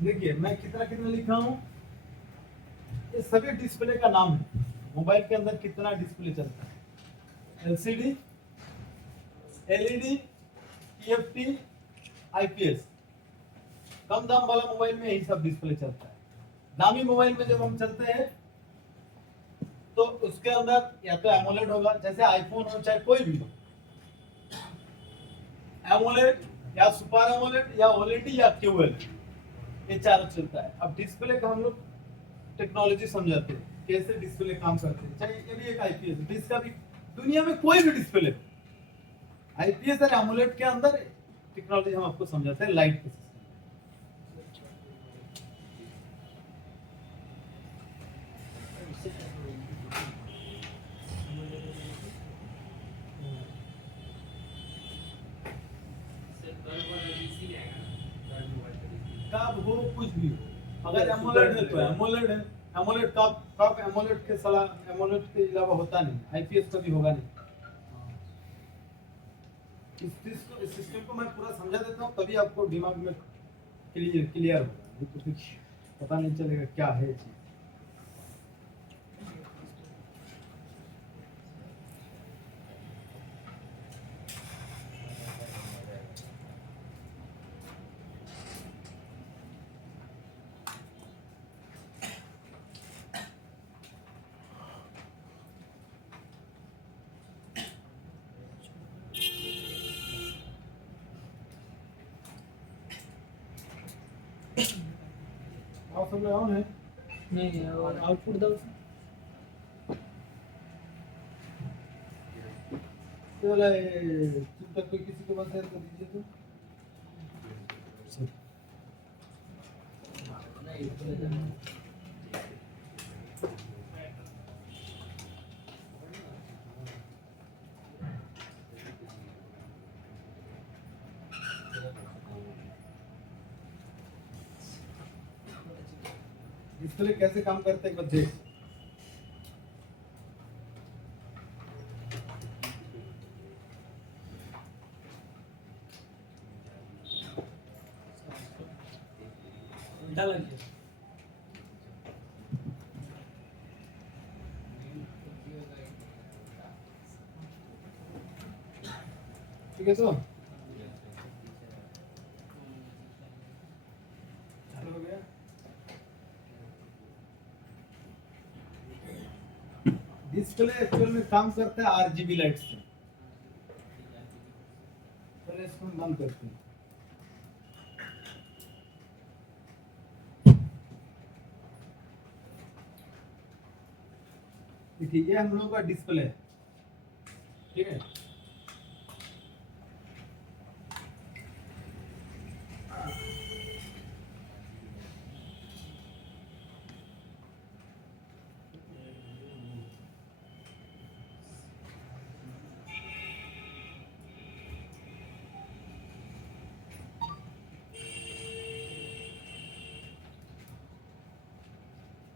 देखिए मैं कितना कितना लिखा हूँ, ये सभी डिस्प्ले का नाम है। मोबाइल के अंदर कितना डिस्प्ले चलता है, एलसीडी, एलईडी, टीएफटी, आईपीएस। कम दाम वाला मोबाइल में यही सब डिस्प्ले चलता है। दामी मोबाइल में जब हम चलते हैं तो उसके अंदर या तो एमोलेड होगा, जैसे आईफोन हो चाहे कोई भी हो, एमोलेड या सुपर एमोलेड या ओएलईडी या क्यूएलईडी, ये चारों चलता है। अब डिस्प्ले का हम लोग टेक्नोलॉजी समझाते हैं, कैसे डिस्प्ले काम करते हैं। चाहे ये भी एक आईपीएस है, इसका भी दुनिया में कोई भी डिस्प्ले, आईपीएस और एमोलेड के अंदर टेक्नोलॉजी हम आपको समझाते हैं लाइट के सिस्टम। कब हो कुछ भी हो, अगर एमोलेड है तो एमोलेड है। एमोलेड कब एमोलेड के सलाह एमोलेड के अलावा होता नहीं, आईपीएस कभी होगा नहीं। इस सिस्टम को मैं पूरा समझा देता हूँ, तभी आपको दिमाग में क्लियर होगा, नहीं तो कुछ पता नहीं चलेगा क्या है चीज। आप सब ऑन है? नहीं, और आउटपुट दो। चलो चुप तक कोई किसी को बस शेयर कर दीजिए तो। डिस्प्ले कैसे काम करते हैं एक बार देख। उल्टा लग गया। ठीक है तो चालू हो गया। डिस्प्ले एक्चुअल में काम करता है आरजीबी लाइट से। पहले इसको हम बंद करते हैं। देखिए ये हम लोगों का डिस्प्ले है, ठीक है।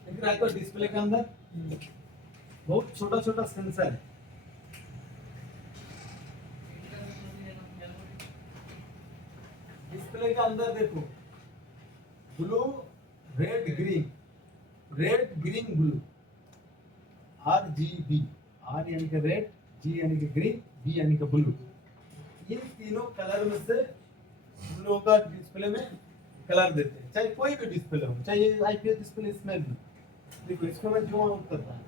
दिख रहा है तो डिस्प्ले के अंदर बहुत छोटा छोटा सेंसर है। डिस्प्ले के अंदर देखो, blue, red, green, red, green, blue, RGB। R यानी कि रेड, जी यानी कि ग्रीन, बी यानी कि ब्लू। इन तीनों कलर में से हम लोगों का डिस्प्ले में कलर देते हैं, चाहे कोई भी डिस्प्ले हो, चाहे आईपीएस डिस्प्ले इसमें भी। देखो इसको मैं जूम आउट करता हूँ,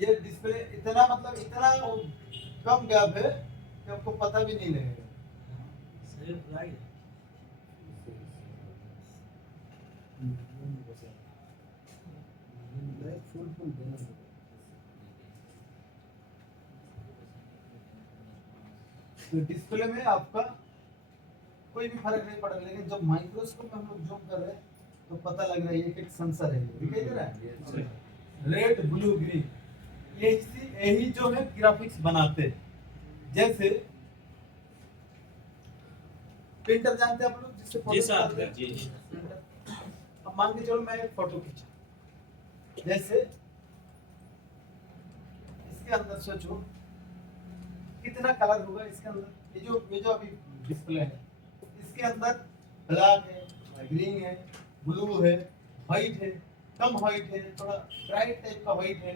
ये डिस्प्ले इतना मतलब इतना कम गैप है कि आपको पता भी नहीं लगेगा। सिर्फ राइट फुल देना होगा। तो डिस्प्ले में आपका कोई भी फर्क नहीं पड़ेगा, लेकिन जब माइक्रोस्कोप में हम लोग जूम कर रहे हैं तो पता लग रहा है ये कि एक सेंसर है, दिखाई दे रहा है रेड, ब्लू, ग्रीन। यही जो है ग्राफिक्स बनाते हैं। जैसे प्रिंटर जानते हैं आप लोग, जिससे जी सर, जी। अब मान के चलो मैं एक फोटो खींचा, जैसे इसके अंदर सोचो कितना कलर होगा इसके अंदर। ये जो अभी डिस्प्ले है इसके अंदर ब्लैक है, ग्रीन है, ब्लू है, व्हाइट है, कम व्हाइट है, थोड़ा ब्राइट टाइप का व्हाइट है,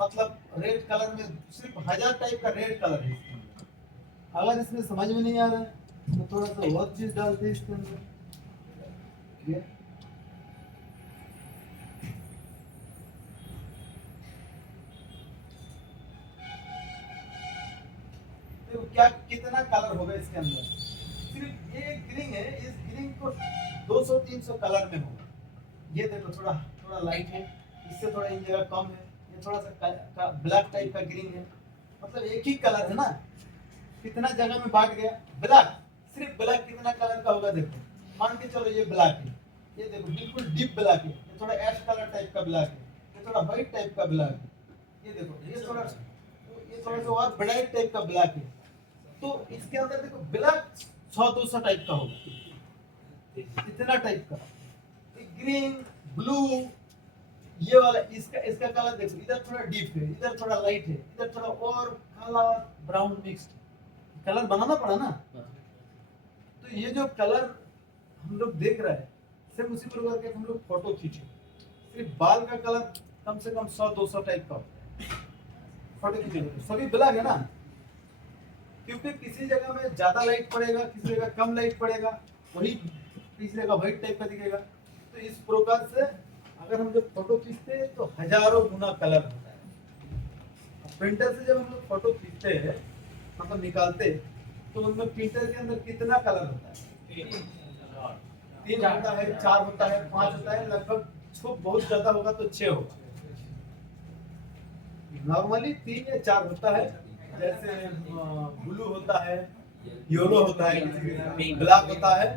मतलब रेड कलर में सिर्फ 1000 टाइप का रेड कलर है इसके अंदर। अगर इसमें समझ में नहीं आ रहा है तो थोड़ा सा और चीज डालते हैं इसके अंदर। ये देखो क्या कितना कलर होगा इसके अंदर। सिर्फ ये ग्रीन है, इस ग्रीन को 200-300 कलर में होगा। ये देखो थोड़ा थोड़ा लाइट है, इससे थोड़ा इन जगह कम है, ये थोड़ा सा ब्लैक टाइप का ग्रीन है, मतलब एक ही कलर है ना, कितना जगह में बांट गया। ब्लैक, सिर्फ ब्लैक कितना कलर का होगा देखो, मान के चलो ये ब्लैक है, ये देखो बिल्कुल डीप ब्लैक है, ये थोड़ा ऐश कलर टाइप का ब्लैक है, ये थोड़ा व्हाइट टाइप का ब्लैक है, ये देखो ये थोड़ा सा और ब्राइट टाइप का ब्लैक है। तो इसके अंदर देखो ब्लैक 100-200 टाइप का होगा, इतना टाइप का। ग्रीन, ब्लू, ये वाला इसका इसका कलर देखो, इधर थोड़ा डीप है, इधर थोड़ा लाइट है, इधर थोड़ा और काला ब्राउन मिक्स्ड कलर बनाना पड़ा ना। तो ये जो कलर हम लोग देख रहे हैं सिर्फ उसी प्रकार के हम लोग फोटो खींचे, सिर्फ बाल का कलर कम से कम 100-200 टाइप का होता है। फोटो खींचेंगे तो सभी ब्लैक है ना, क्योंकि किसी जगह में ज्यादा लाइट पड़ेगा, किसी जगह कम लाइट पड़ेगा, वही किसी जगह व्हाइट टाइप का दिखेगा। तो इस प्रकार से अगर हम जब फोटो खींचते हैं तो हजारों गुना कलर होता है। प्रिंटर से जब हम लोग फोटो खींचते हैं मतलब निकालते हैं, तो उनमें प्रिंटर के अंदर कितना कलर होता है? 3 होता है, 4 होता है, 5 होता है, लगभग खूब बहुत ज्यादा होगा तो 6 होगा। नॉर्मली 3 या 4 होता है, जैसे ब्लू होता है, येलो होता है, किसी में ब्लैक होता है,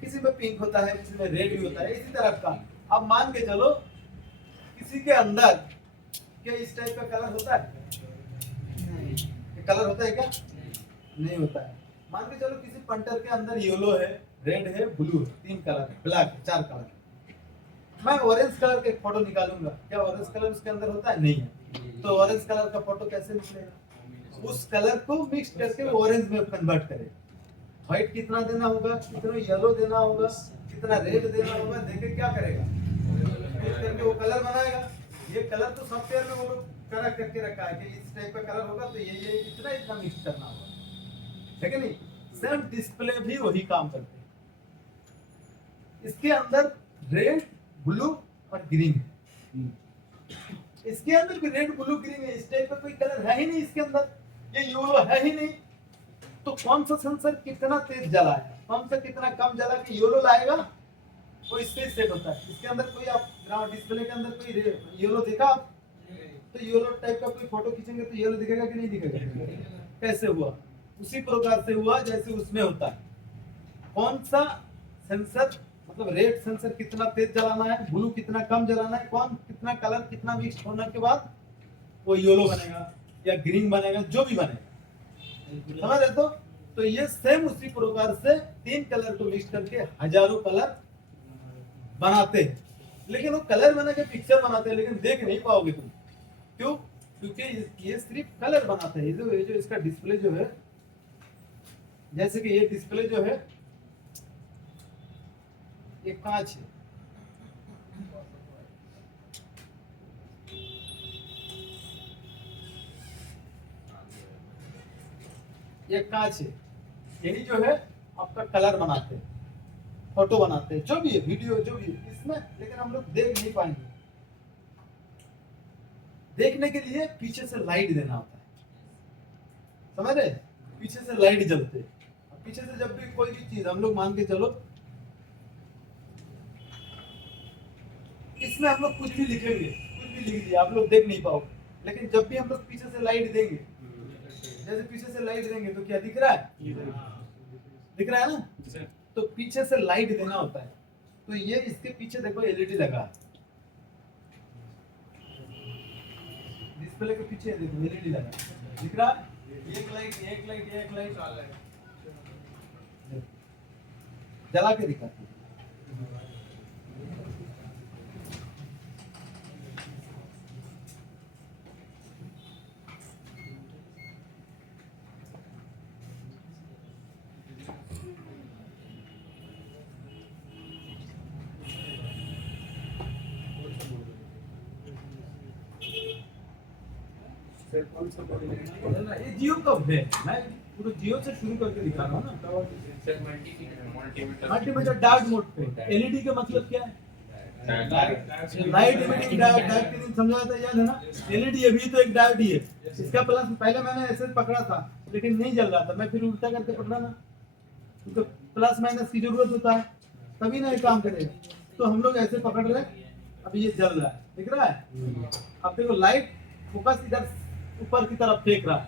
किसी में पिंक होता है, किसी में रेड भी होता है, इसी तरह का। अब मान के चलो किसी के अंदर क्या इस टाइप का कलर होता है? कलर होता है क्या? नहीं होता है। मान के चलो किसी पंटर के अंदर येलो है, रेड है, ब्लू है, 3 कलर है, ब्लैक है, 4 कलर है। मैं ऑरेंज कलर के फोटो निकालूंगा, क्या ऑरेंज कलर उसके अंदर होता है? नहीं है। तो ऑरेंज कलर का फोटो कैसे निकलेगा? उस कलर को मिक्स करके वो ऑरेंज में कन्वर्ट करेगा। व्हाइट कितना देना होगा, कितना येलो देना होगा, कितना रेड देना होगा, देखे क्या करेगा, मिक्स करके वो कलर बनाएगा। ये कलर तो सॉफ्टवेयर में वो लोग करा करके रखा है कि इस टाइप का कलर होगा तो ये इतना इतना मिक्स करना होगा, है कि नहीं? सेम डिस्प्ले भी वही काम करते हैं। इसके अंदर रेड, ब्लू और ग्रीन है, इसके अंदर भी रेड, ब्लू, ग्रीन है। इस टाइप का कोई कलर है ही नहीं इसके अंदर, ये येलो है ही नहीं। तो कौन सा सेंसर कितना तेज जला है, कौन सा कितना कम जला के येलो लाएगा, वो इससे सेट होता है। इसके अंदर कोई आप ग्राउंड डिस्प्ले के अंदर कोई येलो देखा आप? तो येलो टाइप का कोई फोटो खींचेंगे तो येलो दिखेगा कि नहीं दिखेगा? कैसे हुआ? उसी प्रकार से हुआ जैसे उसमें होता है। कौन सा सेंसर मतलब रेड सेंसर कितना तेज जलाना है, ब्लू कितना कम जलाना है, कौन कितना कलर कितना मिक्स होने के बाद वो येलो बनेगा या ग्रीन बनेगा, जो भी बनेगा, समझ रहे? तो ये सेम उसी प्रकार से 3 कलर को मिक्स करके हजारों कलर बनाते हैं। लेकिन वो कलर बना के पिक्चर बनाते हैं, लेकिन देख नहीं पाओगे तुम। क्यों? क्योंकि ये सिर्फ कलर बनाते हैं। ये जो इसका डिस्प्ले जो है, जैसे कि ये डिस्प्ले जो है ये कांच है, ये कांच है, यही जो है आपका कलर बनाते हैं, फोटो बनाते हैं, जो भी है, वीडियो जो भी है इसमें, लेकिन हम लोग देख नहीं पाएंगे। देखने के लिए पीछे से लाइट देना होता है, समझ रहे? पीछे से लाइट जलते हैं। पीछे से जब भी कोई भी चीज हम लोग मान के चलो, इसमें हम लोग कुछ भी लिखेंगे, कुछ भी लिख दिया, आप लोग देख नहीं पाओगे। लेकिन जब भी हम लोग पीछे से लाइट देंगे, जैसे पीछे से लाइट देंगे तो क्या दिख रहा है? दिख रहा है ना? तो पीछे से लाइट देना होता है। तो ये इसके पीछे देखो एलईडी लगा है, डिस्प्ले के पीछे देखो एलईडी लगा है, दिख रहा है? एक लाइट, एक लाइट, एक लाइट जला के दिखाते हैं। ये जियो का है, मैं पूरा जियो से शुरू करके दिखा रहा हूँ ना। मल्टीमीटर डार्क मोड पे एलईडी का मतलब क्या है? लाइट इमिटिंग डायोड, डायोड के दिन समझाया था, याद है ना? एलईडी अभी तो एक डायोड ही है। इसका प्लस पहले मैंने ऐसे पकड़ा था लेकिन नहीं जल रहा था, मैं फिर उल्टा करके पकड़ा ना, क्योंकि प्लस माइनस की जरूरत होता है तभी ना ये काम करेगा। तो हम लोग ऐसे पकड़ रहे हैं, अभी ये जल रहा है, दिख रहा है? अब देखो लाइट फोकस इधर ऊपर की तरफ फेंक रहा है,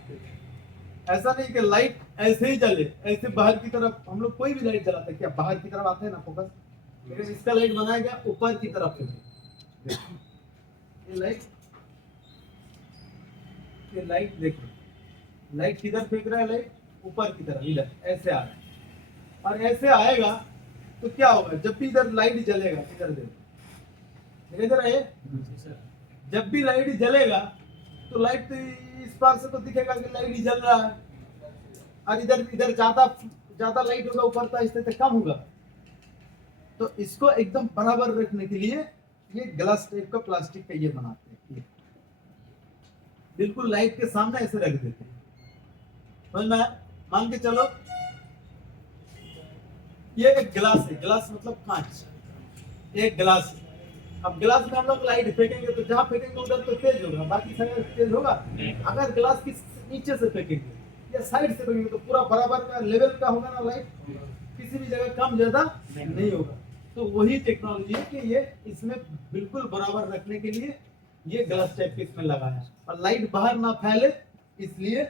ऐसा नहीं कि लाइट ऐसे ही जले, ऐसे बाहर की तरफ। हम लोग कोई भी लाइट जलाते हैं क्या बाहर की तरफ आते हैं ना फोकस, लेकिन इसका लाइट बनाया गया ऊपर की तरफ से। ये लाइट देखो, लाइट किधर फेंक रहा है? लाइट ऊपर की तरफ, इधर ऐसे आ रहा है, और ऐसे आएगा तो क्या होगा? जब भी इधर लाइट जलेगा, इधर देखो, इधर है, जब भी लाइट जलेगा तो लाइट तो इस पार से तो दिखेगा कि लाइट ही जल रहा है, और इधर इधर ज्यादा ज्यादा लाइट होगा ऊपर तो आहिस्ते आहिस्ते कम होगा। तो इसको एकदम बराबर रखने के लिए ये ग्लास टाइप का प्लास्टिक का ये बनाते हैं, ये बिल्कुल लाइट के सामने ऐसे रख देते हैं। समझ में आया? मान के चलो ये एक गिलास है, गिलास मतलब कांच, एक गिलास है। अब गिलास में हम लोग लाइट फेंकेंगे तो जहां फेंकेंगे उधर तो तेज होगा, बाकी समय तेज होगा। अगर गिलास की नीचे से फेंकेंगे या साइड से फेंकेंगे तो पूरा बराबर का लेवल का होगा ना लाइट, किसी भी जगह कम ज्यादा नहीं होगा। तो वही टेक्नोलॉजी है कि ये इसमें बिल्कुल बराबर रखने के लिए ये ग्लास टाइप के इसमें लगाया, और लाइट बाहर ना फैले इसलिए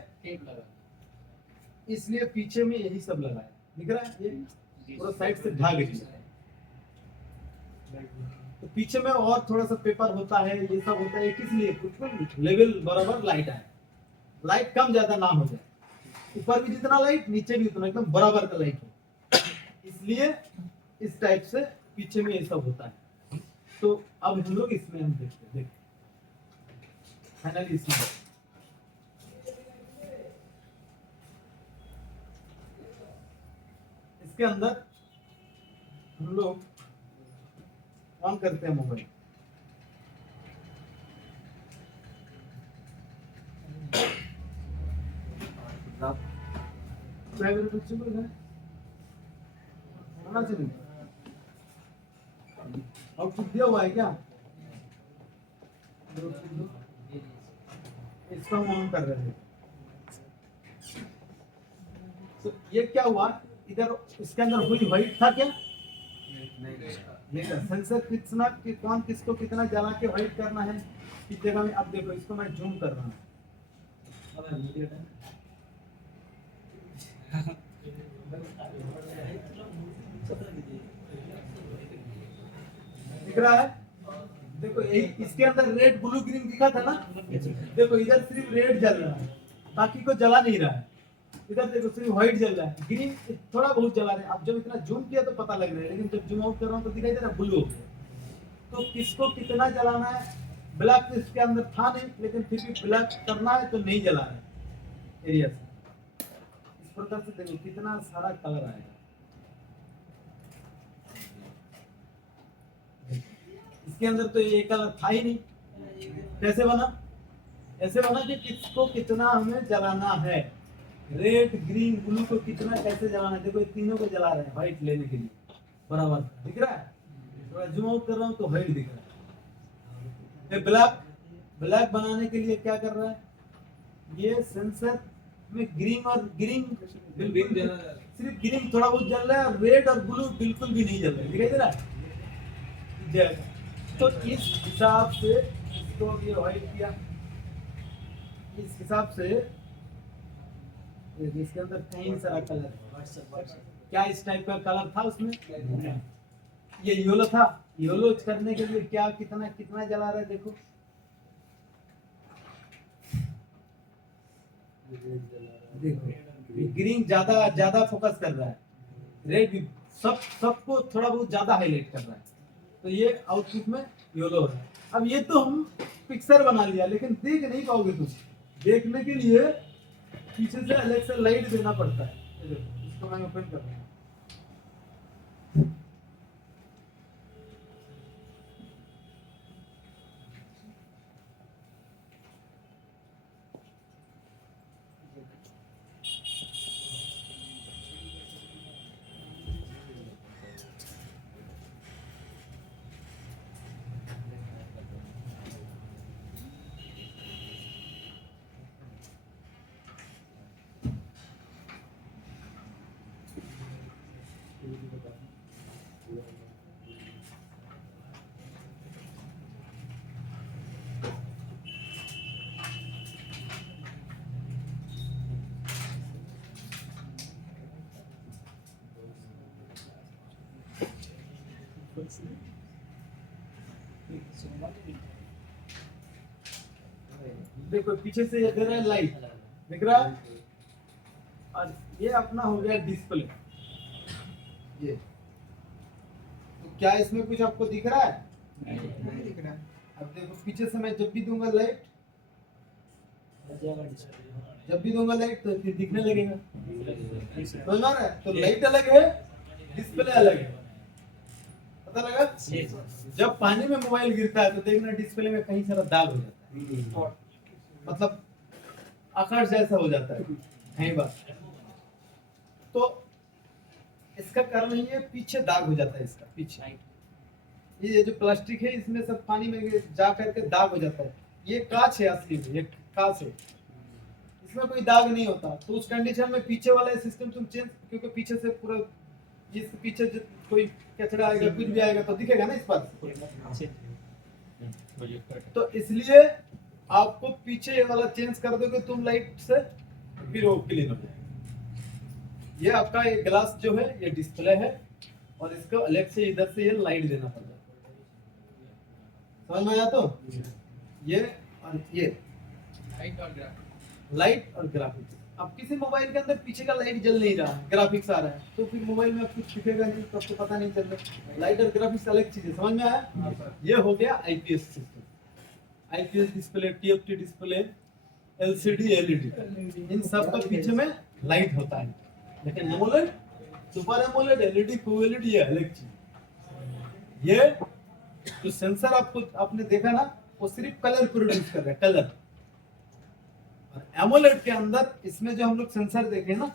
इसलिए पीछे में यही सब लगाया, दिख रहा है? ये पूरा साइड से ढक दिया। तो पीछे में और थोड़ा सा पेपर होता है, ये सब होता है, किस लिए? बिल्कुल लेवल बराबर लाइट आए, लाइट कम ज्यादा ना हो जाए, ऊपर भी जितना लाइट नीचे भी उतना, एकदम बराबर का लाइट हो, इसलिए इस टाइप से पीछे में ये सब होता है। तो अब हम लोग इसमें हम देखते हैं, फाइनली इसमें इसके अंदर हम लोग ऑन करते हैं मोबाइल, आउटपुट दिया हुआ है क्या? इसको हम ऑन कर रहे थे। तो ये क्या हुआ? इधर इसके अंदर हुई व्हाइट था क्या? नहीं था। सेंसर कितना कि कौन किसको कितना जला के व्हाइट करना है इस जगह में। अब देखो इसको मैं जूम कर रहा हूँ, दिख रहा है? देखो यही इसके अंदर रेड ब्लू ग्रीन दिखा था ना, देखो इधर सिर्फ रेड जल रहा है, बाकी को जला नहीं रहा है। इधर देखो सिर्फ व्हाइट जल रहा है, ग्रीन थोड़ा बहुत जला रहा है। अब जब इतना जूम किया तो पता लग रहा है, लेकिन जब जूम आउट कर रहा हूँ तो दिखाई दे रहा है ब्लू हो गया। तो किसको कितना जलाना है? ब्लैक तो इसके अंदर था नहीं, लेकिन फिर भी ब्लैक करना है तो नहीं जला रहा है एरिया से। इस प्रकार से देखो कितना सारा कलर आएगा। इसके अंदर तो ये कलर था ही नहीं, कैसे बना? ऐसे बना कि किसको कितना हमें जलाना है, रेड ग्रीन ब्लू को कितना कैसे जलाना है। देखो ये तीनों को जला रहे हैं व्हाइट लेने के लिए, बराबर दिख रहा है? थोड़ा जूम आउट कर रहा हूँ तो व्हाइट दिख रहा है। ये ब्लैक, ब्लैक बनाने के लिए क्या कर रहा है? ये सेंसर में ग्रीन और ग्रीन सिर्फ ग्रीन थोड़ा बहुत जल रहा है, और रेड और ब्लू बिल्कुल भी नहीं जल रहा है, दिखाई दे रहा है? तो इस हिसाब से इसको ये व्हाइट किया, इस हिसाब से इसके अंदर कई सारा कलर, क्या इस टाइप का कलर था उसमें? ये येलो था, येलो करने के लिए क्या कितना कितना जला रहा है देखो। देखो ग्रीन ज्यादा ज्यादा फोकस कर रहा है, रेड भी सबको थोड़ा बहुत ज्यादा हाईलाइट कर रहा है, तो ये आउटपुट में येलो हो रहा है। अब ये तो हम पिक्चर बना लिया, लेकिन देख नहीं पाओगे तुम। देखने के लिए पीछे से अलग से लाइट देना पड़ता है। ये देखो इसको मैं ओपन कर रहा हूँ, देखो पीछे से ये दे रहा है लाइट, दिख रहा है, और ये अपना हो गया डिस्प्ले। ये तो क्या इसमें कुछ आपको दिख रहा है? नहीं दिख रहा है। अब देखो पीछे से मैं जब भी दूंगा लाइट, जब भी दूंगा लाइट तो फिर दिखने लगेगा, समझ में आ रहा है? तो लाइट अलग है, डिस्प्ले अलग है, पता लगा? जब पानी में मोबाइल गिरता है तो देखना डिस्प्ले में कहीं सारा दाग हो जाता है, मतलब आकाश जैसा हो जाता है बात। तो इसका कारण ये पीछे दाग हो जाता है, इसका पीछे ये जो प्लास्टिक है इसमें सब पानी में जा करके दाग हो जाता है। ये कांच है, असली में ये कांच है, इसमें कोई दाग नहीं होता। तो उस कंडीशन में पीछे वाला सिस्टम तुम चेंज, क्योंकि पीछे से पूरा इसके पीछे जो कोई कचरा आएगा कुछ भी आएगा तो दिखेगा ना इस बात से। तो इसलिए आपको पीछे वाला चेंज कर दोगे तुम लाइट से, फिर वो क्लीन हो जाएगा। ये आपका ये ग्लास जो है ये डिस्प्ले है, और इसको अलग से इधर से ये लाइट देना पड़ता है, समझ में आया? तो ये और ये लाइट और ग्राफिक्स। अब किसी मोबाइल के अंदर पीछे का लाइट जल नहीं रहा है, ग्राफिक्स आ रहा है, तो फिर मोबाइल में कुछ दिखेगा नहीं, तो आपको पता नहीं चल रहा। लाइट और ग्राफिक्स अलग चीज है, समझ में आया? ये हो गया IPS system, IPS display, TFT display, LCD, LED, इन सब का पीछे में लाइट होता है। लेकिन AMOLED, super AMOLED, LED, QLED ये अलग चीज। ये जो सेंसर आपको आपने देखा ना, वो सिर्फ कलर प्रोड्यूस कर रहा है, कलर। और एमोलेड के अंदर इसमें जो हम लोग सेंसर देखे ना,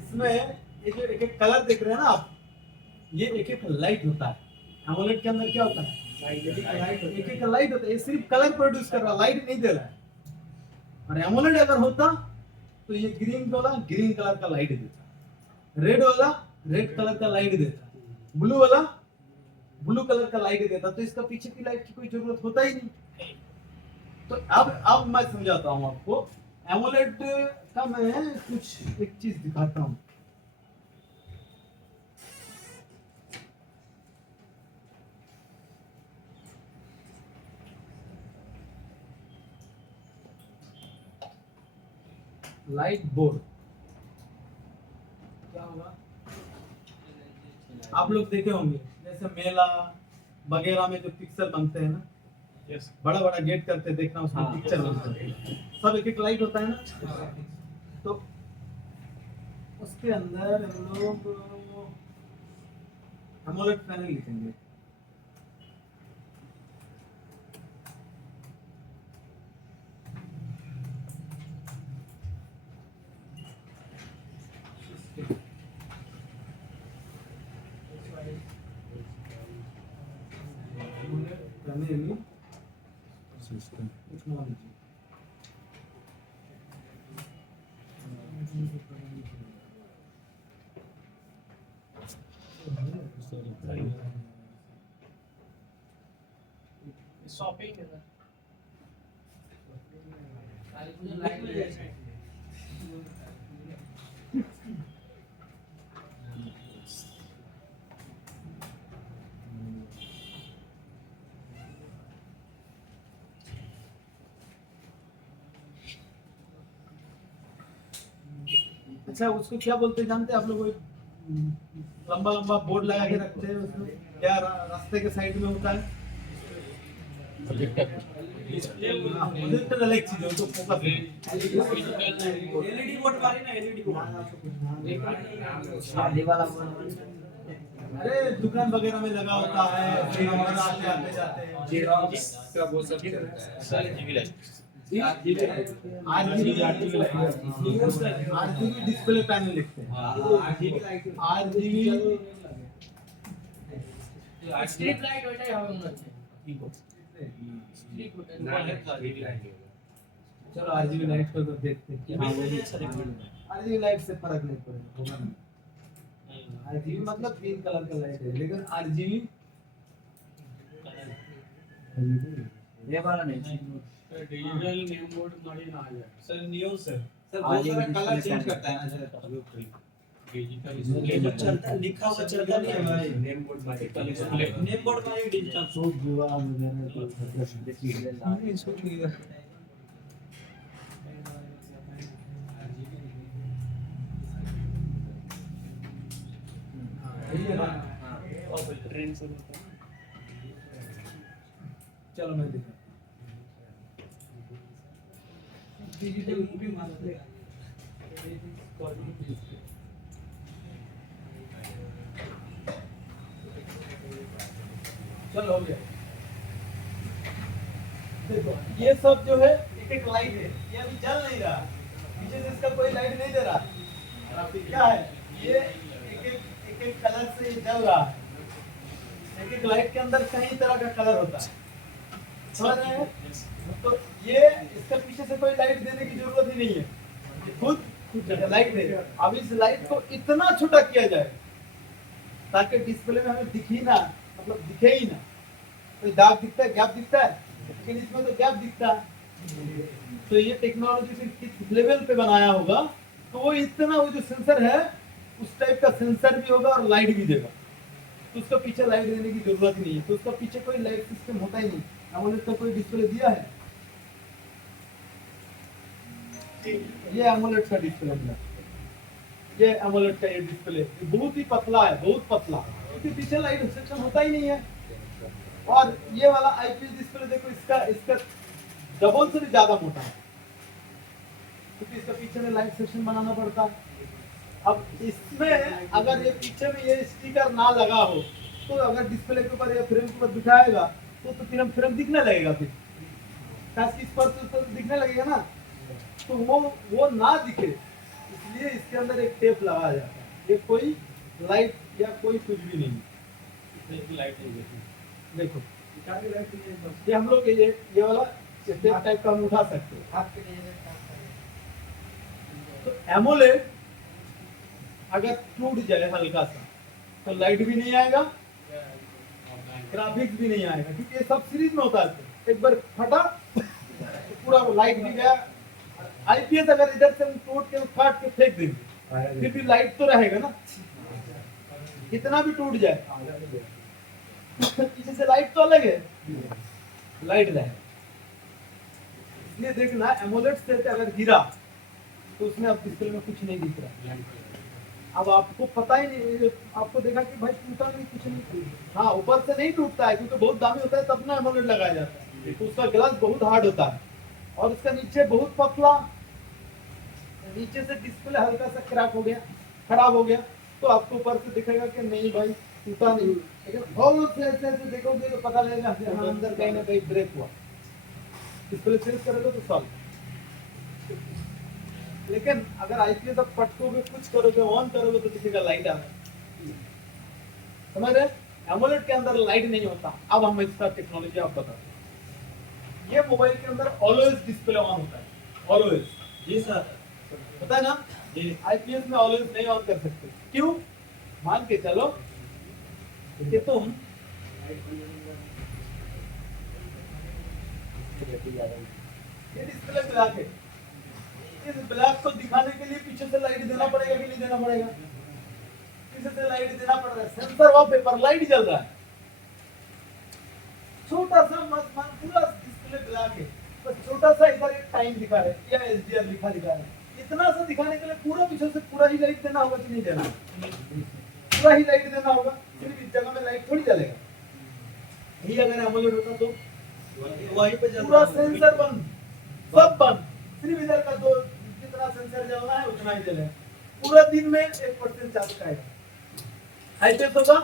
इसमें ये जो एक एक कलर देख रहे हैं ना आप, ये एक एक लाइट होता है। एमोलेड के अंदर क्या होता है? एक एक लाइट होता है, ये सिर्फ कलर प्रोड्यूस कर रहा है, लाइट नहीं दे रहा है। और एमोलेड अगर होता तो ये ग्रीन वाला ग्रीन कलर का लाइट देता, रेड वाला रेड कलर का लाइट देता, ब्लू वाला ब्लू कलर का लाइट देता। तो इसका पीछे की लाइट की कोई जरूरत होता ही नहीं। तो अब मैं समझाता हूं आपको एमोलेड का। मैं कुछ एक चीज दिखाता हूं। लाइट बोर्ड क्या होगा? आप लोग देखे होंगे जैसे मेला वगैरह में जो पिक्चर बनते हैं ना, बड़ा बड़ा गेट करते देखना, उसमें पिक्चर बनता है, सब एक एक लाइट होता है ना। तो उसके अंदर हम लोग एमोलेड पैनल लिखेंगे। Panel system technology. शॉपिंग है ना, अच्छा उसको क्या बोलते हैं जानते हैं आप लोग? लंबा लंबा बोर्ड लगा के रखते हैं, उसमें क्या रास्ते के साइड में होता है? प्रोजेक्टर अलग चीज है, वो तो फोकस है। एलईडी बोर्ड वाली ना एलईडी बोर्ड शादी वाला अरे दुकान वगैरह में लगा होता है, फिर नंबर आते आते जाते हैं। जेरॉक्स का वो सब चलता है। आरजीबी डिस्प्ले पैनल लिखते हैं। आरजीबी स्ट्रीट लाइट ওইটাই হবে মনে হচ্ছে স্ট্রিপ चलो आरजीबी लाइट को तो देखते हैं कि हाँ वो आरजीबी लाइट से फर्क नहीं पड़ेगा। आरजीबी मतलब ग्रीन कलर का लाइट है, लेकिन आरजीबी ये वाला नहीं डिजिटल नेम बोर्ड मरी ना आ जाए सर नियो सर आज ये कलर डिस्प्ले चेंज पैनल। करता है ना सर डिजिटल लेकिन चलता लिखा हुआ चलता नहीं है भाई नेम बोर्ड वाले नेम बोर्ड का ही डिजिटल शोक विवाह वगैरह को डिस्प्ले लाल। यही है ना। ट्रेंड से होता है चलो मैं दिखा डिजिटल मूवी मारते चलो हो गया। देखो ये सब जो है एक एक लाइट है, ये अभी जल नहीं रहा, पीछे से इसका कोई लाइट नहीं दे रहा। और अभी क्या है, ये एक एक कलर से ये जल रहा है। एक एक लाइट के अंदर कई तरह का कलर होता है, समझ रहे हैं? तो ये इसका पीछे से कोई लाइट देने की जरूरत ही नहीं है, ये खुद लाइट देगा। अब इस लाइट को इतना छोटा किया जाए ताकि डिस्प्ले में हमें दिख ही ना, मतलब दिखे ही ना। तो दाग दिखता है, गैप दिखता है, लेकिन इसमें तो गैप दिखता है। तो ये टेक्नोलॉजी से किस लेवल पे बनाया होगा, तो वो इतना, वो जो सेंसर है उस टाइप का सेंसर भी होगा और लाइट भी देगा। तो उसका पीछे लाइट देने की जरूरत ही नहीं है, तो उसका पीछे कोई लाइट सिस्टम होता ही नहीं। एमोलेड का कोई डिस्प्ले दिया है, ये एमोलेड का डिस्प्ले है, ये एमोलेड का ये डिस्प्ले बहुत ही पतला है, बहुत पतला, क्योंकि पीछे लाइट सेक्शन होता ही नहीं है। और ये वाला आईपीएस डिस्प्ले देखो, इसका डबल से भी ज्यादा मोटा है, क्योंकि इसका पीछे में लाइट सेक्शन बनाना पड़ता है। अब इसमें अगर ये पीछे में ये स्टिकर ना लगा हो, तो अगर डिस्प्ले के ऊपर या फ्रेम के ऊपर बिठाएगा तो फिर फ्रेम दिखने लगेगा, फिर खास की स्पर्श तो दिखने लगेगा ना, तो वो ना दिखे, इसलिए इसके अंदर एक टेप लगाया जाता है। ये कोई लाइट या कोई कुछ भी नहीं, लाइट नहीं देखो ये हम लोग ये वाला टेप टाइप का हम उठा सकते हैं। आपके लिए तो एमोलेड अगर टूट जाए हल्का सा तो लाइट भी नहीं आएगा, ग्राफिक्स भी नहीं आएगा, क्योंकि ये सब सीरीज में होता है। एक बार फटा तो पूरा लाइट भी गया। आईपीएस अगर इधर से टूट के काट के फेंक देंगे फिर भी लाइट तो रहेगा ना, कितना भी टूट जाए पीछे से लाइट तो अलग है, लाइट रहेगा। इसलिए देखना एमोलेड सेट अगर गिरा तो उसमें अब डिस्प्ले में कुछ नहीं दिख रहा। अब आपको पता ही नहीं, आपको देखा कि भाई टूटा नहीं, कुछ नहीं। हाँ ऊपर से नहीं टूटता है, क्योंकि बहुत दामी होता है तब ना एमोलेड लगाया जाता है, तो उसका ग्लास बहुत हार्ड होता है और उसका नीचे बहुत पतला, नीचे से डिस्प्ले हल्का सा क्रैक हो गया, खराब हो गया, तो आपको ऊपर से दिखेगा कि नहीं भाई टूटा नहीं, लेकिन और ऐसे देखोगे तो पता लगेगा कि हाँ अंदर कहीं ना कहीं ब्रेक हुआ। डिस्प्ले चेंज करोगे तो सॉल्व। लेकिन अगर आईपीएस आप पटकोगे, कुछ करोगे, ऑन करोगे तो दिखेगा लाइट आ रहा है, समझ रहे? एमोलेड के अंदर लाइट नहीं होता। अब हम इसका टेक्नोलॉजी आप बताते हैं। ये मोबाइल के अंदर ऑलवेज डिस्प्ले ऑन होता है, ऑलवेज। जी सर पता है ना? जी आईपीएस में ऑलवेज नहीं ऑन कर सकते। क्यों? मान के चलो कि तुम ये डिस्प्ले ब्लैक है, इस ब्लैक को दिखाने के लिए पीछे से लाइट देना पड़ेगा कि नहीं देना पड़ेगा? पीछे से लाइट देना पड़ रहा है, सेंसर वॉलपेपर लाइट जल रहा है, छोटा सा पूरा डिस्प्ले ब्लैक है, बस छोटा सा इधर एक टाइम दिखा रहा है या एसडीआर दिखा रहा है। इतना सा दिखाने के लिए पूरा पीछे से पूरा ही लाइट देना होगा कि नहीं देना? पूरा ही लाइट देना होगा, सिर्फ इस जगह में लाइट थोड़ी जलेगा। यही अगर एमोलेड होता तो वहीं पे जल पूरा रहा है। सेंसर बंद, सब बंद, सिर्फ इधर का दो जितना सेंसर जलना है उतना ही जले। पूरा दिन में 1% चार्ज खाएगा। आईपीएस होगा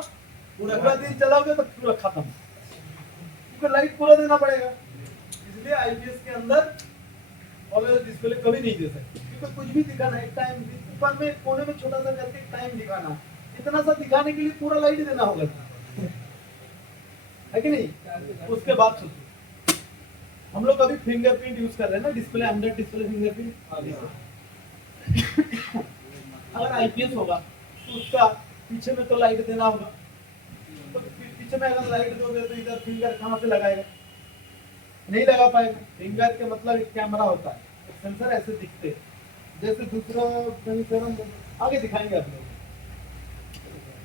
पूरा दिन चलाओगे तो पूरा खत्म, क्योंकि लाइट पूरा देना पड़ेगा। इसलिए आईपीएस के अंदर ऑलवेज डिस्प्ले कभी नहीं दे सकते, क्योंकि कुछ भी दिखाना है टाइम, ऊपर में कोने में छोटा सा करके टाइम दिखाना, इतना सा दिखाने के लिए पूरा लाइट देना होगा, है कि नहीं। उसके बाद सोचो, हम लोग अभी फिंगरप्रिंट यूज कर रहे हैं ना, डिस्प्ले अंडर डिस्प्ले फिंगरप्रिंट। अगर आईपीएस होगा तो उसका पीछे में तो लाइट देना होगा, तो पीछे में अगर लाइट दोगे तो इधर फिंगर कहाँ पे लगाएगा, नहीं लगा पाएगा। फिंगर के मतलब एक कैमरा होता है, एक सेंसर ऐसे दिखते हैं। जैसे दूसरा कहीं से हम आगे दिखाएंगे आप लोग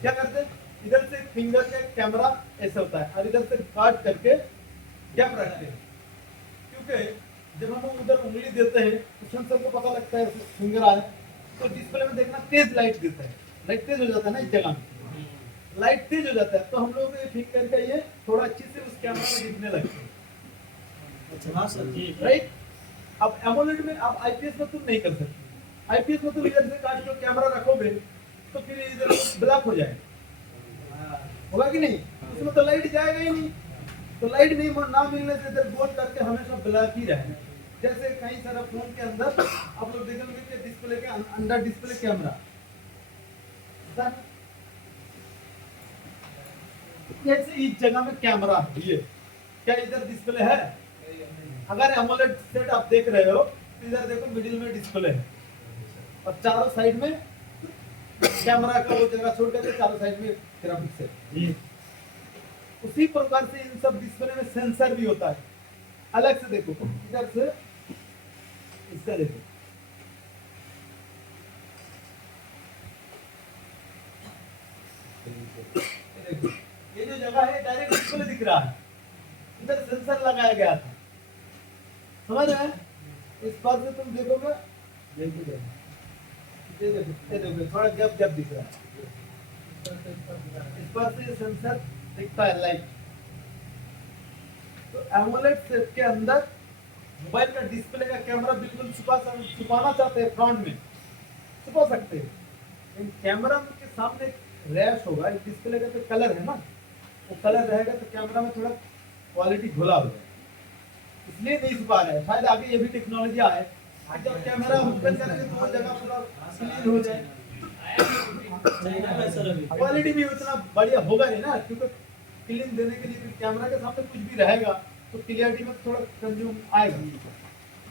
क्या करते हैं, इधर से फिंगर का कैमरा ऐसे होता है और इधर से काट करके गैप रखते हैं, क्योंकि जब हम उधर उंगली देते हैं तो सेंसर को पता लगता है फिंगर आए, तो डिस्प्ले में देखना तेज लाइट देता है, लाइट तेज हो जाता है ना इस जगह में, लाइट तेज हो जाता है तो हम लोग फिंगर का ये थोड़ा अच्छे से उस कैमरा में दिखने लगते हैं। अच्छा हाँ सर जी। राइट। अब एमोलेड में आप आईपीएस में तुम नहीं कर सकते, आईपीएस में तुम इधर से काट के कैमरा रखोगे तो फिर इधर ब्लैक हो जाएगा, होगा कि नहीं, उसमें तो लाइट जाएगा ही नहीं, तो लाइट नहीं ना मिलने से इधर गोल करके हमेशा ब्लैक ही रहेगा। जैसे कई सारा फोन के अंदर आप लोग देखेंगे कि डिस्प्ले के अंदर डिस्प्ले कैमरा, जैसे इस जगह में कैमरा है, ये क्या इधर डिस्प्ले है? अगर एमोलेड सेट आप देख रहे हो तो इधर देखो मिडिल में डिस्प्ले है और चारों साइड में कैमरा का वो जगह छोड़ करके चारों साइड में ग्राफिक्स है जी। उसी प्रकार से इन सब डिस्प्ले में सेंसर भी होता है, अलग से देखो, इधर से इसका देखो, ये जो जगह है डायरेक्ट डिस्प्ले दिख रहा है, इधर सेंसर लगाया गया था, समझ रहे हैं? इस बार से तुम देखोगे, देखो थोड़ा गैप गैप दिख रहा है, इस बार से सेंसर दिखता है लाइट। तो एमोलेड सेट के अंदर मोबाइल का डिस्प्ले का कैमरा बिल्कुल छुपाना चाहते हैं, फ्रंट में छुपा सकते हैं, लेकिन कैमरा के सामने रैश होगा, डिस्प्ले का तो कलर है ना, वो कलर रहेगा तो कैमरा में थोड़ा क्वालिटी घोला हो जाएगा, इसलिए नहीं छुपा रहा है। शायद आगे ये भी टेक्नोलॉजी आए, जब कैमरा ओपन करेंगे तो वो जगह पूरा क्लीन हो जाए, क्वालिटी भी उतना बढ़िया होगा नहीं ना, क्योंकि क्लीन देने के लिए कैमरा के सामने कुछ भी रहेगा तो क्लियरिटी में थोड़ा कंज्यूम आएगा।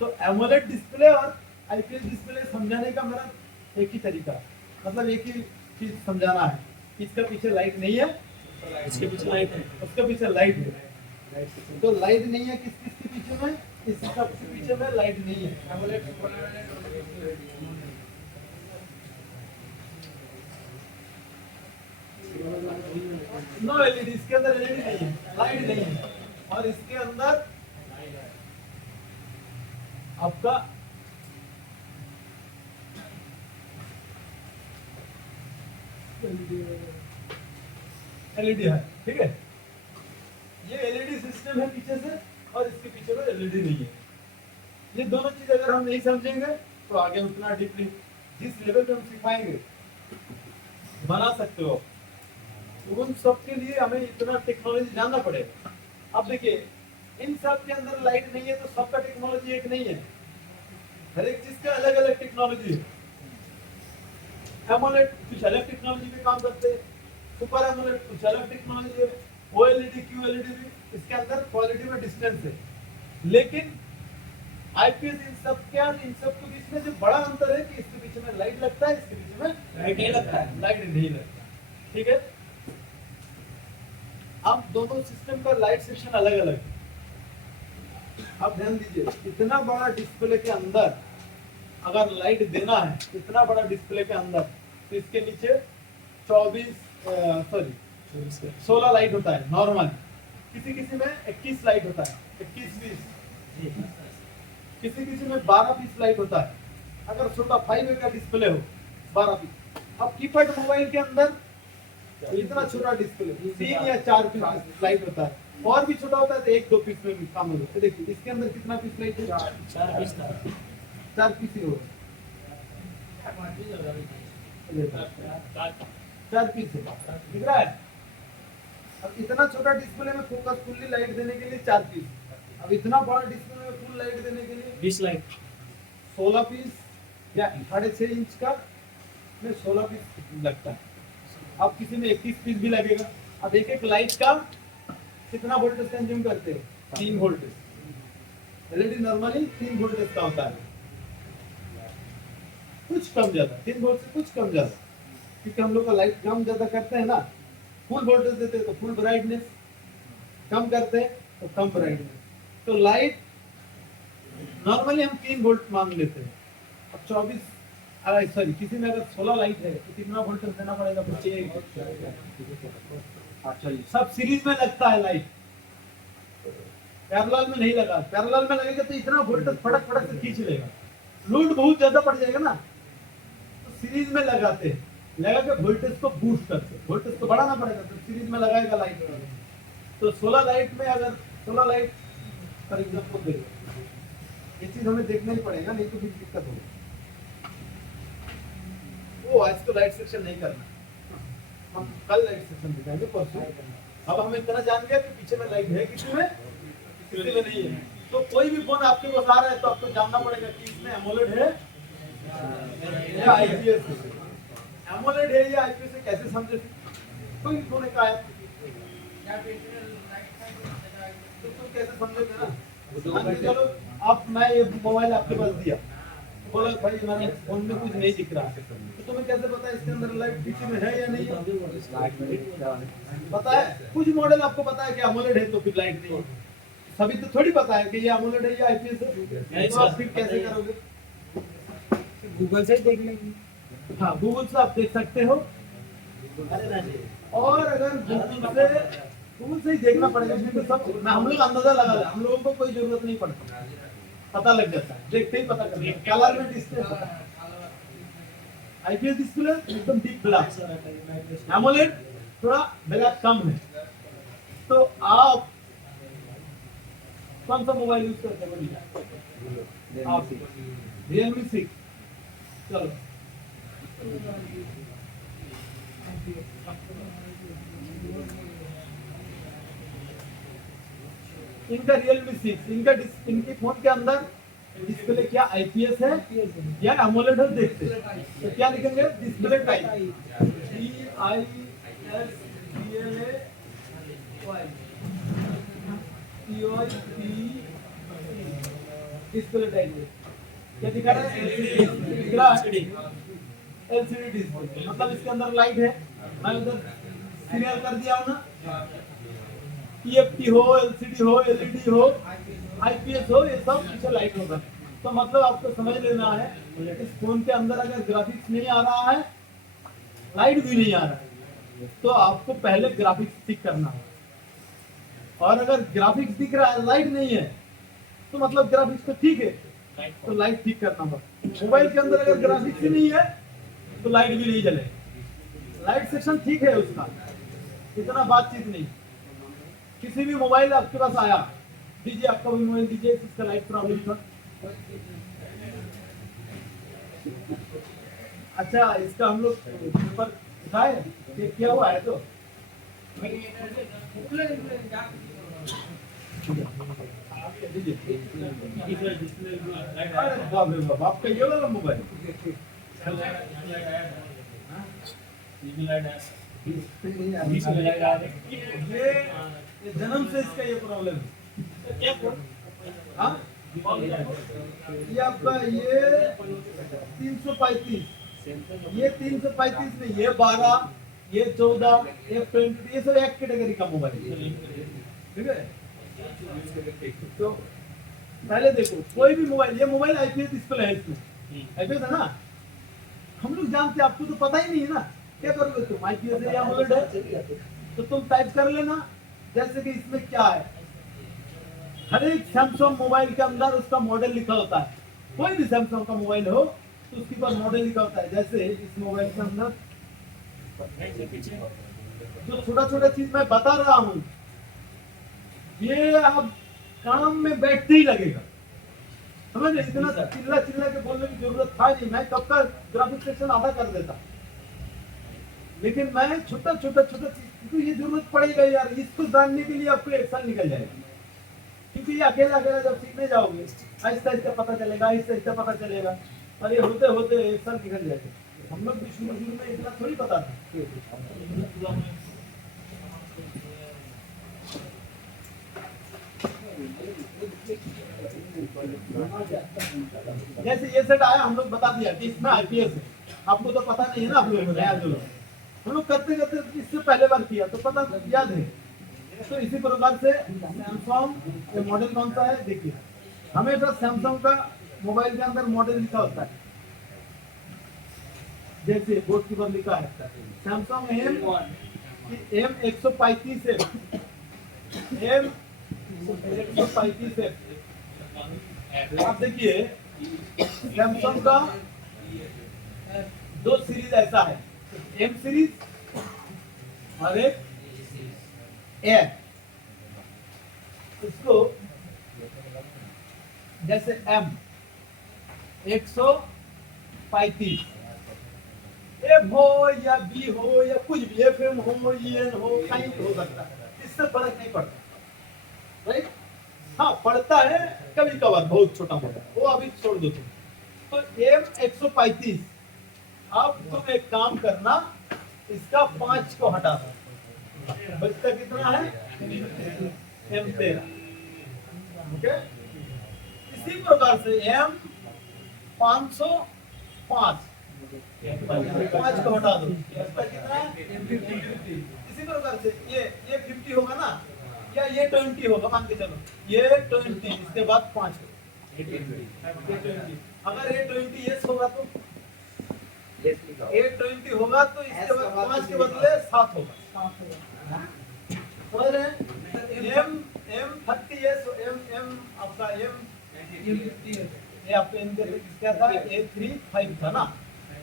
तो एमोलेड डिस्प्ले और आईपीएस डिस्प्ले समझाने का मेरा एक ही तरीका, मतलब एक ही चीज समझाना है, इसका पीछे लाइट नहीं है, इसके पीछे लाइट है, उसके पीछे लाइट है। तो लाइट नहीं है किस किस के पीछे में, इस सब के पीछे में लाइट नहीं है। एमोलेड नो एलईडी, इसके अंदर एलईडी नहीं है, लाइट नहीं है, और इसके अंदर आपका एलईडी है, ठीक है। ये एलईडी सिस्टम है पीछे से और इसके पीछे में एलईडी नहीं है। ये दोनों चीज अगर हम नहीं समझेंगे तो आगे उतना डीपली जिस लेवल पे हम सिखाएंगे बना सकते हो, तो उन सब के लिए हमें इतना टेक्नोलॉजी जानना पड़ेगा। अब देखिए इन सब के अंदर लाइट नहीं है तो सबका टेक्नोलॉजी एक नहीं है, हर एक चीज का अलग अलग टेक्नोलॉजी है। एमोलेड कुछ अलग टेक्नोलॉजी पे काम करते हैं, सुपर एमोलेड कुछ अलग टेक्नोलॉजी है, ओएलईडी क्यूएलईडी भी इसके अंदर क्वालिटी में डिस्टेंस है, लेकिन आईपीएस इन सब के और इन सब के बीच में जो बड़ा अंतर है कि इसके पीछे में लाइट लगता है, इसके पीछे में लाइट नहीं लगता है, लाइट नहीं लगता, ठीक है। अब दोनों सिस्टम का लाइट सेक्शन अलग अलग है। अब ध्यान दीजिए, इतना बड़ा डिस्प्ले के अंदर अगर लाइट देना है, इतना बड़ा डिस्प्ले के अंदर, तो इसके नीचे 16 लाइट होता है नॉर्मल, किसी किसी में 21 लाइट होता है, 21-20, किसी किसी में 12 पीस लाइट होता है। अगर छोटा 5 का डिस्प्ले हो 12 पीस। अब कीपैड मोबाइल के अंदर इतना छोटा डिस्प्ले 3 या 4 पीस लाइट होता है, और भी छोटा होता है तो 1-2 पीस में भी काम हो जाता है। देखिए इसके अंदर कितना पीस लाइट है? 4 पीस था 4 पीस ही होगा। 4 पीस है, दिख रहा है? अब इतना छोटा डिस्प्ले में फोकस फुल्ली लाइट देने के लिए 4 पीस, अब इतना बड़ा डिस्प्ले में फुल लाइट देने के लिए 20 लाइट 16 पीस या 6.5 इंच का में 16 पीस लगता है। अब किसी में 21 पीस भी लगेगा। अब एक एक लाइट का कितना वोल्टेज कंज्यूम करते हैं? 3 वोल्टेज। एलईडी नॉर्मली 3 वोल्टेज का होता है, कुछ कम ज्यादा, 3 वोल्ट से कुछ कम ज्यादा, क्योंकि हम लोग का लाइट कम ज्यादा करते हैं ना। फुल वोल्टेज देते हैं तो फुल ब्राइटनेस, कम करते हैं तो कम ब्राइटनेस। तो लाइट नॉर्मली हम 3 वोल्ट मान लेते हैं। अब 24 सॉरी किसी में अगर 16 लाइट है तो कितना वोल्टेज देना पड़ेगा? 48 सब सीरीज में लगता है लाइट, पैरेलल में नहीं लगा। पैरेलल में लगेगा तो इतना वोल्टेज फटक फटक से खींच लेगा, लोड बहुत ज्यादा पड़ जाएगा ना। तो सीरीज में लगाते हैं, लगा के वोल्टेज को बूस्ट करते हैं, वोल्टेज को बढ़ाना पड़ेगा तो सीरीज में लगाएगा लाइट। तो 16 लाइट में अगर 16 लाइट फॉर एग्जाम्पल दे, ये चीज हमें देखना ही पड़ेगा, नहीं तो फिर दिक्कत होगी। वो आज तो लाइट सेक्शन नहीं करना, हम कल लाइट सेक्शन दिखाएंगे परसों। अब हम इतना जान गए कि पीछे में लाइट है, किसी में नहीं है। तो कोई भी फोन आपके पास आ रहा है तो आपको जानना पड़ेगा कि इसमें एमोलेड है या आईपीएस है। एमोलेड है या आईपीएस है कैसे समझे? कोई भी फोन का है तो तुम कैसे समझोगे ना? मान के चलो आप, मैं ये मोबाइल आपके पास दिया, बोला भाई हमारे फोन में कुछ नहीं दिख रहा है, तो तुम्हें कैसे पता है इसके अंदर लाइट पीछे में है या नहीं है? पता है कुछ मॉडल आपको पता है कि एमोलेड है तो फिर लाइट नहीं है, सभी तो थोड़ी पता है कि ये एमोलेड है या आईपीएस है। तो आप फिर कैसे करोगे? गूगल से ही देख लेंगे। हाँ गूगल से आप देख सकते हो। और अगर गूगल से ही देखना पड़ेगा, क्योंकि सब हम लोग अंदाजा लगा रहे हैं, हम लोगों को कोई जरूरत नहीं पड़ती, पता लग जाता है, देखते ही पता कर लेते। कलर में डिस्प्ले आईपीएस डिस्प्ले एकदम डीप ब्लैक, एमोलेड थोड़ा ब्लैक कम है। तो आप कौन सा मोबाइल यूज करते हैं? आप Realme 6। चलो इनका Realme 6, इनके फोन के अंदर डिस्प्ले क्या आईपीएस है या एमोलेड है देखते हैं। तो क्या लिखेंगे? डिस्प्ले टाइप डिस्प्ले टाइप क्या दिखा रहा है? एलसीडी डिस्प्ले, मतलब इसके अंदर लाइट है। मैं उधर सीरियल कर दिया हूं ना, टीएफटी हो, एलसीडी हो, एलईडी हो, आईपीएस हो, ये सब पीछे लाइट होगा। तो मतलब आपको समझ लेना है इस फोन के अंदर अगर ग्राफिक्स नहीं आ रहा है, लाइट भी नहीं आ रहा है, तो आपको पहले ग्राफिक्स ठीक करना है। और अगर ग्राफिक्स दिख रहा है, लाइट नहीं है, तो मतलब ग्राफिक्स तो ठीक है, तो लाइट ठीक करना होगा। मोबाइल के अंदर अगर ग्राफिक्स ही नहीं है तो लाइट भी नहीं जलेगी। लाइट सेक्शन ठीक है उसका, इतना बातचीत नहीं। किसी भी मोबाइल आपके पास आया, दीजिए आपका भी मोबाइल दीजिए, इसका लाइट प्रॉब्लम था। अच्छा इसका हम लोग पेपर उठाए, चेक किया हुआ है तो अरे बाप रे बाप, आपका ये वाला मोबाइल ये जन्म से इसका ये प्रॉब्लम है। हाँ ये आपका ये 335, ये 335 में ये 12, ये 14, ये 20, ये सब एक कैटेगरी का मोबाइल, ठीक है। तो पहले देखो कोई भी मोबाइल, ये मोबाइल आईपीएस डिस्प्ले है, इसमें आईपीएस है ना, हम लोग जानते हैं, आपको तो पता ही नहीं है ना, क्या करोगे तुम? आईपीएस है या एमोलेड है, तो तुम टाइप कर लेना। जैसे कि इसमें क्या है, हर एक सैमसंग मोबाइल के अंदर उसका मॉडल लिखा होता है, कोई भी सैमसंग का मोबाइल हो तो उसके पास मॉडल लिखा होता है। जैसे इस मोबाइल के अंदर जो छोटा छोटा चीज मैं बता रहा हूँ, ये आप काम में बैठते ही लगेगा, समझ रहे? इतना चिल्ला चिल्ला के बोलने की जरूरत था नहीं, मैं कब का ग्राफिक सेक्शन आधा कर देता, लेकिन मैं छोटा छोटा छोटा चीज, तो ये जरूरत पड़ेगा यार, इसको जानने के लिए आपको एक साल निकल जाएगा, क्योंकि ये अकेला अकेला जब सीखने जाओगे आहिस्ता आहिस्ता पता चलेगा, आहिस्ता आहिस्ता पता चलेगा, और ये होते होते एक साल निकल जाएगा। हम लोग भी शुरू में इतना थोड़ी पता था। जैसे ये सेट आया, हम लोग बता दिया कि इसमें आईपीएस है, आपको तो पता नहीं है ना, आप लोग नया जो लोग हम लोग करते करते इससे पहले बार किया तो पता याद है। तो इसी प्रकार से सैमसंग ये मॉडल कौन सा है देखिए, हमेशा सैमसंग का मोबाइल के अंदर मॉडल लिखा होता है, जैसे बोर्ड के ऊपर लिखा है सैमसंग एम 135 है, एम 135 है। आप देखिए सैमसंग का दो सीरीज ऐसा है, एम सीरीज और एक एम। इसको जैसे एम 135 एम हो या बी हो या कुछ भी, एफ एम हो, एन हो, कहीं भी हो सकता है, इससे फर्क नहीं पड़ता, राइट? हाँ पड़ता है कभी कभार, बहुत छोटा मोटा, वो अभी छोड़ दो तुम। तो एम 135, अब तुम एक काम करना, इसका 5 को हटा दो, बचता कितना है एम 13, ओके? इसी प्रकार से एम 505, 5 को हटा दो, बचता कितना है एम 50। इसी प्रकार से ये 50 होगा ना, या ये 20 होगा, मान के चलो ये 20, इसके बाद 5, अगर ये 20 यस होगा तो ये 20 होगा, तो इसके बाद 5 के बदले 7 होगा, समझ रहे हैं? एम 30 यस, एम आपका एम 50, ये आपका इनका क्या था, ए 35 था ना,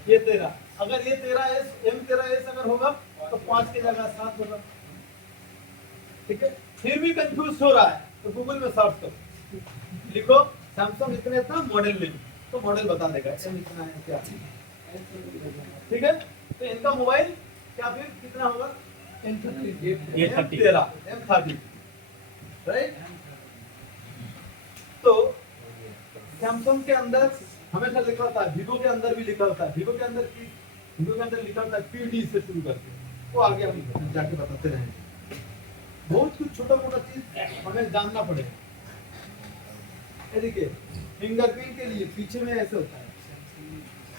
ये 13, अगर ये 13 एस, एम 13 एस अगर होगा तो 5 की जगह 7 होगा, ठीक है? फिर भी कंफ्यूज हो रहा है तो गूगल में सर्च करो, लिखो सैमसंग इतने इतना मॉडल लिखो, तो मॉडल बता देगा एम इतना है क्या, ठीक है? तो इनका मोबाइल क्या फिर कितना होगा, एम 30, राइट? तो सैमसंग के अंदर हमेशा लिखा होता है, वीवो के अंदर भी लिखा होता है, वीवो के अंदर लिखा होता है पीडी से शुरू करके, वो आगे हम जाके बताते रहेंगे। बहुत कुछ छोटा मोटा चीज हमें जानना पड़ेगा। ये देखिए फिंगरप्रिंट के लिए पीछे में ऐसे होता है,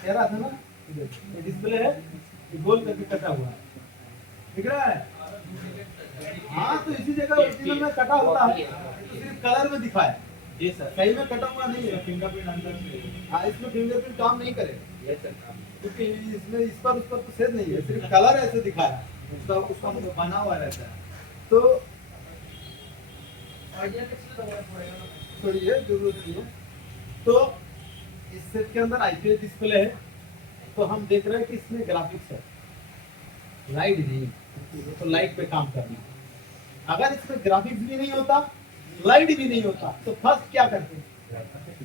कह रहा था ना, ये डिस्प्ले है, ये गोल करके कटा हुआ है, दिख रहा है? हाँ, तो इसी जगह ओरिजिनल में कटा होता है, तो सिर्फ कलर में दिखाया, ये सर सही में कटा हुआ नहीं है फिंगरप्रिंट अंदर। हाँ, इसमें फिंगरप्रिंट काम नहीं करेगा, क्योंकि इसमें इस पर उस पर तो सेट नहीं है, सिर्फ कलर ऐसे दिखाया, उसका बना हुआ रहता है। तो थोड़ी है जरूरत नहीं है। तो इस सेट के अंदर आईपीएस डिस्प्ले है, तो हम देख रहे हैं कि इसमें ग्राफिक्स है, लाइट नहीं, तो लाइट पे काम करना। अगर इसमें ग्राफिक्स भी नहीं होता, लाइट भी नहीं होता, तो फर्स्ट क्या करते,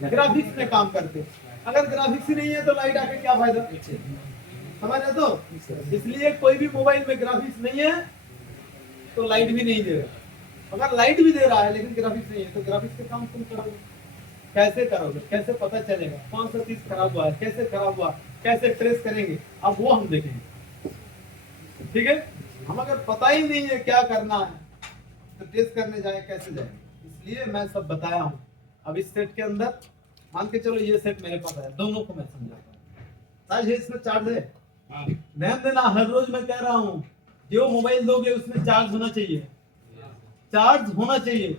ग्राफिक्स में काम करते। अगर ग्राफिक्स ही नहीं है तो लाइट आके क्या फायदा, समझ रहे? तो इसलिए कोई भी मोबाइल में ग्राफिक्स नहीं है तो लाइट भी नहीं दे रहा। अगर लाइट भी दे रहा है लेकिन ग्राफिक्स नहीं है, तो ग्राफिक्स के काम तुम करोगे कैसे, करोगे कैसे, पता चलेगा कौन सा चीज खराब हुआ है, कैसे खराब हुआ, कैसे ट्रेस करेंगे, अब वो हम देखेंगे, ठीक है? हम अगर पता ही नहीं है क्या करना है तो टेस्ट करने जाए कैसे जाए, इसलिए मैं सब बताया हूँ। अब इस सेट के अंदर मान के चलो ये सेट मेरे पास है, दोनों को मैं समझाता हूँ। आज है इसमें चार्ज है, ध्यान देना, हर रोज मैं कह रहा हूँ जो मोबाइल दोगे उसमें चार्ज होना चाहिए, चार्ज होना चाहिए।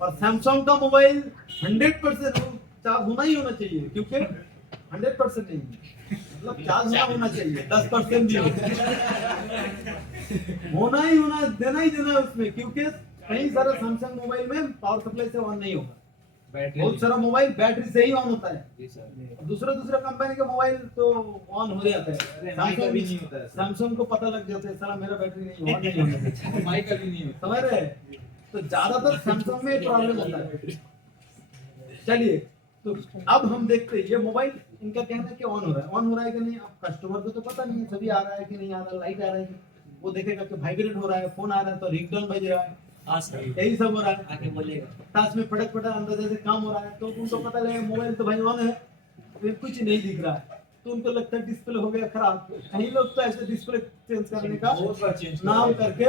और सैमसंग का मोबाइल 100% चार्ज होना ही होना चाहिए, क्योंकि 100% नहीं, मतलब चार्ज होना चाहिए, 10% भी होना ही होना, देना ही देना है उसमें, क्योंकि कई सारे सैमसंग मोबाइल में पावर सप्लाई से ऑन नहीं होगा, बहुत सारा मोबाइल बैटरी से ही ऑन होता है। दूसरे कंपनी के मोबाइल तो ऑन हो जाता है, सैमसंग को पता लग जाता है साला मेरा बैटरी नहीं ऑन नहीं होता, समझ रहे? तो ज्यादातर सैमसंग में प्रॉब्लम होता है। चलिए, तो अब हम देखते हैं ये मोबाइल, इनका कहना है कि ऑन हो रहा है, ऑन हो रहा है कि नहीं। अब कस्टमर को तो पता नहीं है, सभी आ रहा है कि नहीं आ रहा, लाइट आ रहा है कि, वो देखेगा कि वाइब्रेट हो रहा है, फोन आ रहा है तो रिंगटोन बज रहा है, हाँ सर, यही सब हो रहा है। आके बोलेगा। ताश में फटक फटक अंदर जैसे काम हो रहा है, तो उनको पता लगेगा मोबाइल तो भाई ऑन है, फिर कुछ नहीं दिख रहा है, तो उनको लगता है डिस्प्ले हो गया खराब। कई लोग तो ऐसे डिस्प्ले चेंज करने का नाम करके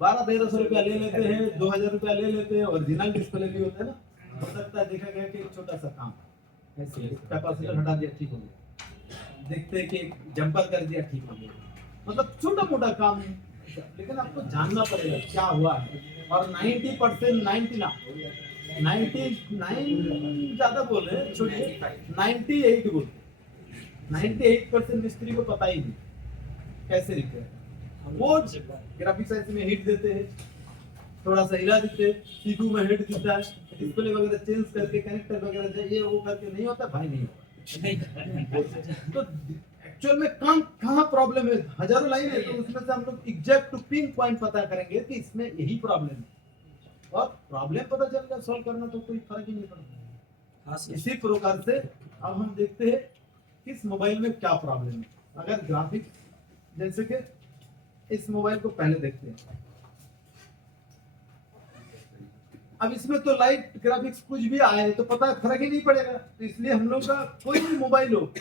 1200-1300 रुपया ले लेते हैं, 2000 रुपया ले लेते हैं, ओरिजिनल डिस्प्ले भी होता है ना। हो सकता है देखा गया कि एक छोटा सा काम ऐसे कैपेसिटर हटा दिया ठीक हो गया, देखते हैं कि जंपर कर दिया ठीक हो गया, मतलब छोटा मोटा काम है। लेकिन आपको जानना पड़ेगा क्या हुआ है। और 90% 99 ज्यादा बोल रहे हैं, छोड़िए 98 बोल, 98% मिस्त्री को पता ही नहीं कैसे रिपेयर है। वो ग्राफिक्स ऐसे में हिट देते हैं, थोड़ा सा हिला देते हैं, सीपीयू में हिट दिखता है, डिस्प्ले वगैरह चेंज करके कनेक्टर वगैरह ये वो करके नहीं होता भाई, नहीं होता। तो एक्चुअल में काम कहाँ प्रॉब्लम है, हजारों लाइन है, तो उसमें से हम लोग एग्जैक्ट टू पिन पॉइंट पता करेंगे कि इसमें यही प्रॉब्लम है, और प्रॉब्लम पता चल गया, सॉल्व करना तो कोई फर्क ही नहीं पड़ता। हाँ सर, इसी प्रकार से अब हम देखते हैं किस मोबाइल में क्या प्रॉब्लम है। अगर ग्राफिक्स, जैसे कि इस मोबाइल को पहले देखते हैं, अब इसमें तो लाइट ग्राफिक्स कुछ भी आए तो पता फर्क ही नहीं पड़ेगा। तो इसलिए हम लोग का कोई भी मोबाइल हो,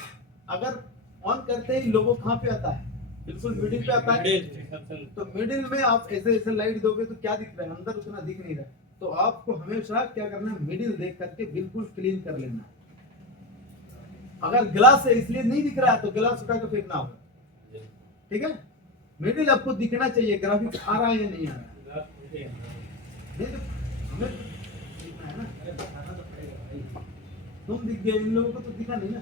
अगर ऑन करते ही लोगो कहाँ पे आता है, बिल्कुल मिडिल पे आता है। तो मिडिल में आप ऐसे ऐसे लाइट दोगे तो क्या दिख रहा है, अंदर उतना दिख नहीं रहा। तो आपको हमेशा क्या करना है, मिडिल देख करके बिल्कुल क्लीन कर लेना। अगर ग्लास है इसलिए नहीं दिख रहा है तो ग्लास उठा के फेंकना होगा, ठीक है। मिडिल आपको दिखना चाहिए, ग्राफिक्स आ रहा है या नहीं आ रहा है। नहीं तो हमें दिखना है ना, बताना तो पड़ेगा भाई। तुम दिख गए, इन लोगों को तो दिखा नहीं ना।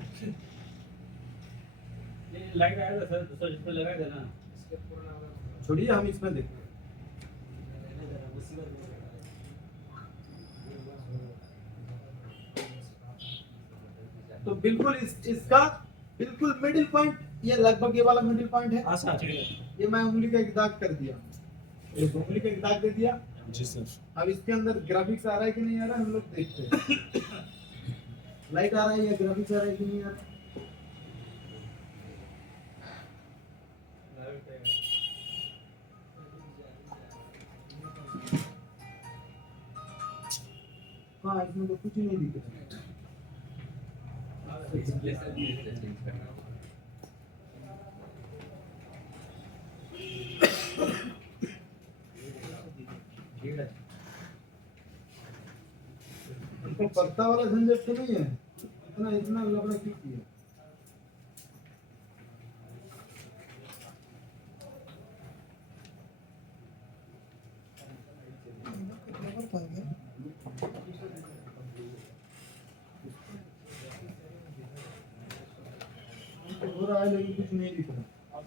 ये लाइट आया था सर, दूसरा डिस्प्ले लगा देना। छोड़िए, हम इसमें देखते हैं। तो बिल्कुल इसका बिल्कुल मिडिल पॉइंट, ये लगभग ये वाला मिडिल पॉइंट है। हाँ सर, ये मैं उंगली का एक दाग कर दिया, ये उंगली का एक दाग दे दिया। जी सर। अब इसके अंदर ग्राफिक्स आ रहा है कि नहीं आ रहा है, हम लोग देखते हैं। लाइट आ रहा है या ग्राफिक्स आ रहा है कि नहीं आ रहा है। हाँ, इसमें तो कुछ ही नहीं दिख रहा है। इसको पत्ता वाला झंझट तो नहीं है, इतना इतना लफड़ा क्यों किया। हो रहा है लेकिन कुछ नहीं दिख रहा।